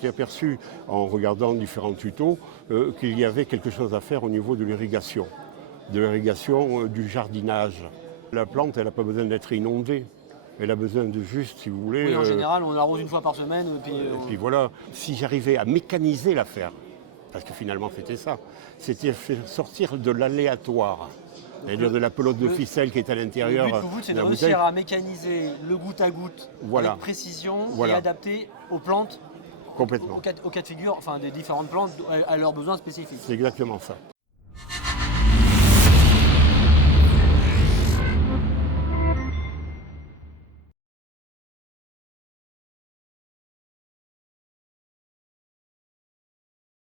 J'ai aperçu, en regardant différents tutos, qu'il y avait quelque chose à faire au niveau de l'irrigation, du jardinage. La plante, elle n'a pas besoin d'être inondée. Elle a besoin de juste, si vous voulez... Oui, en général, on l'arrose une fois par semaine. Et puis voilà, si j'arrivais à mécaniser l'affaire, parce que finalement c'était ça, c'était faire sortir de l'aléatoire, c'est-à-dire de la pelote de ficelle qui est à l'intérieur. Le but pour vous, c'est de la réussir bouteille. à mécaniser le goutte à goutte avec précision et adapté aux plantes, Complètement. aux cas de figure, enfin des différentes plantes à leurs besoins spécifiques. C'est exactement ça.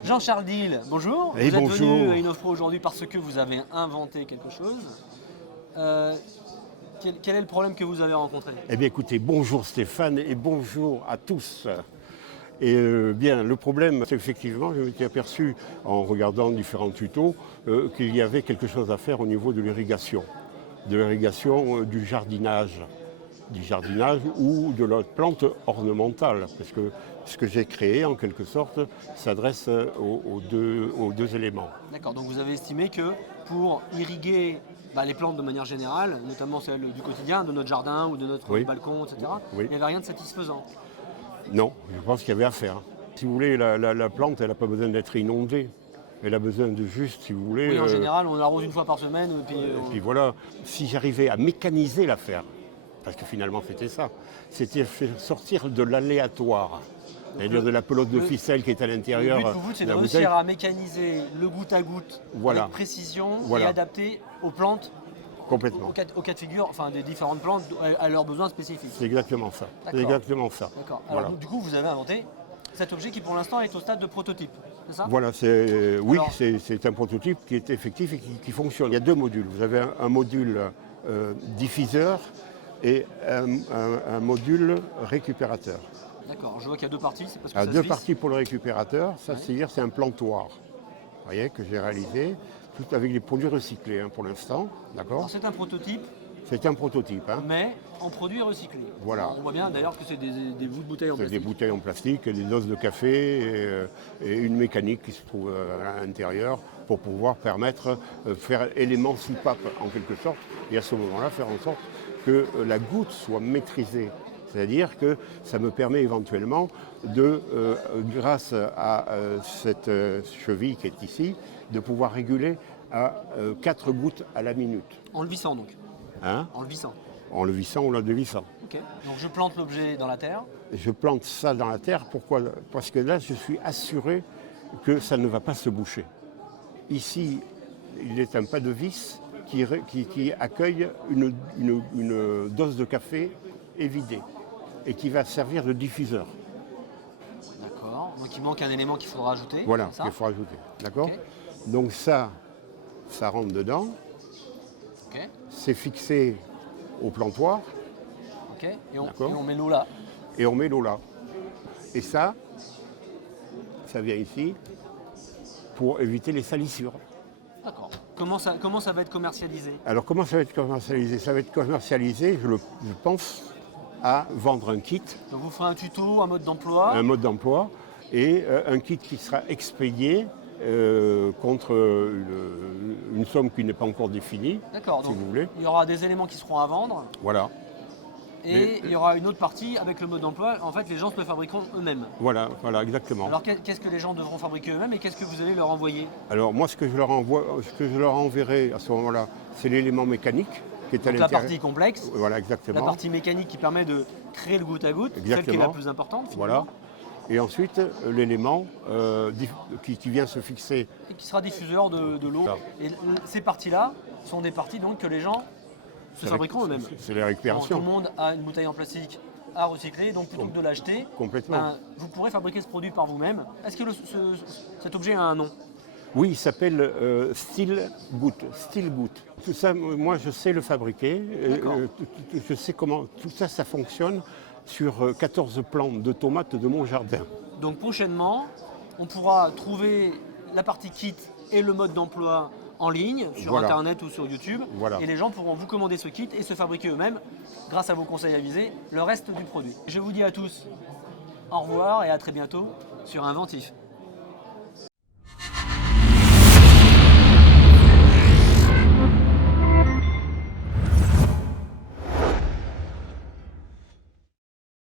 Jean-Charles Dille, bonjour. Et vous êtes bonjour. venu à Innofro aujourd'hui parce que vous avez inventé quelque chose. Quel est le problème que vous avez rencontré? Eh bien écoutez, bonjour Stéphane et bonjour à tous. Et bien, le problème, c'est qu'effectivement, je m'étais aperçu, en regardant différents tutos, qu'il y avait quelque chose à faire au niveau de l'irrigation, du jardinage ou de la plante ornementale, parce que ce que j'ai créé, en quelque sorte, s'adresse aux deux éléments. D'accord, donc vous avez estimé que pour irriguer les plantes de manière générale, notamment celles du quotidien, de notre jardin ou de notre balcon, etc., il n'y avait rien de satisfaisant. Non, je pense qu'il y avait à faire. Si vous voulez, la plante, elle n'a pas besoin d'être inondée. Elle a besoin de juste, si vous voulez... Oui, en général, on l'arrose une fois par semaine. Et puis voilà, si j'arrivais à mécaniser l'affaire, parce que finalement c'était ça, c'était faire sortir de l'aléatoire, c'est-à-dire de la pelote de ficelle qui est à l'intérieur. Le but pour vous, c'est de réussir à mécaniser le goutte à goutte avec précision et adapté aux plantes. Complètement. Au cas de figure, enfin des différentes plantes à leurs besoins spécifiques. C'est exactement ça. C'est exactement ça. D'accord. Alors du coup, vous avez inventé cet objet qui pour l'instant est au stade de prototype, c'est ça? Voilà, c'est un prototype qui est effectif et qui fonctionne. Il y a deux modules. Vous avez un module diffuseur et un module récupérateur. D'accord, je vois qu'il y a deux parties, c'est parce que ça deux parties pour le récupérateur, ça c'est un plantoir, vous voyez, que j'ai réalisé, tout avec des produits recyclés pour l'instant, d'accord? C'est un prototype. C'est un prototype. Mais en produits recyclés. Voilà. On voit bien d'ailleurs que c'est des bouts de bouteilles en plastique. C'est des bouteilles en plastique, des doses de café et une mécanique qui se trouve à l'intérieur pour pouvoir permettre de faire élément soupape en quelque sorte et à ce moment-là faire en sorte que la goutte soit maîtrisée. C'est-à-dire que ça me permet éventuellement de, grâce à cette cheville qui est ici, de pouvoir réguler à 4 gouttes à la minute. En le vissant donc. En le vissant. En le vissant ou en le dévissant. Ok. Donc je plante l'objet dans la terre. Je plante ça dans la terre, pourquoi? Parce que là, je suis assuré que ça ne va pas se boucher. Ici, il est un pas de vis qui accueille une dose de café évidée et qui va servir de diffuseur. D'accord. Donc il manque un élément qu'il faudra ajouter. Voilà, qu'il faut ajouter. D'accord. Donc ça rentre dedans. C'est fixé au plantoir. Et on met l'eau là. Et on met l'eau là. Et ça vient ici pour éviter les salissures. D'accord. Comment ça va être commercialisé? Alors comment ça va être commercialisé? Ça va être commercialisé, je pense, à vendre un kit. Donc vous ferez un tuto, un mode d'emploi. Un mode d'emploi et un kit qui sera expédié contre une somme qui n'est pas encore définie. D'accord, si donc vous voulez. Il y aura des éléments qui seront à vendre. Voilà. Et il y aura une autre partie avec le mode d'emploi. En fait, les gens se le fabriqueront eux-mêmes. Voilà, exactement. Alors qu'est-ce que les gens devront fabriquer eux-mêmes et qu'est-ce que vous allez leur envoyer? Alors moi, ce que je leur enverrai à ce moment-là, c'est l'élément mécanique qui est à l'intérieur. La partie complexe. Voilà, exactement. La partie mécanique qui permet de créer le goutte à goutte, celle qui est la plus importante. Voilà. Et ensuite, l'élément qui vient se fixer. Et qui sera diffuseur de l'eau. Et ces parties-là sont des parties donc, que les gens se fabriqueront eux-mêmes. C'est la récupération. Tout le monde a une bouteille en plastique à recycler, donc plutôt que de l'acheter, vous pourrez fabriquer ce produit par vous-même. Est-ce que cet objet a un nom? Oui, il s'appelle Steel Goot. Tout ça, moi, je sais le fabriquer. Je sais comment. Tout ça, ça fonctionne sur 14 plantes de tomates de mon jardin. Donc prochainement, on pourra trouver la partie kit et le mode d'emploi en ligne, sur Internet ou sur YouTube. Et les gens pourront vous commander ce kit et se fabriquer eux-mêmes, grâce à vos conseils avisés, le reste du produit. Je vous dis à tous Au revoir et à très bientôt sur Inventif.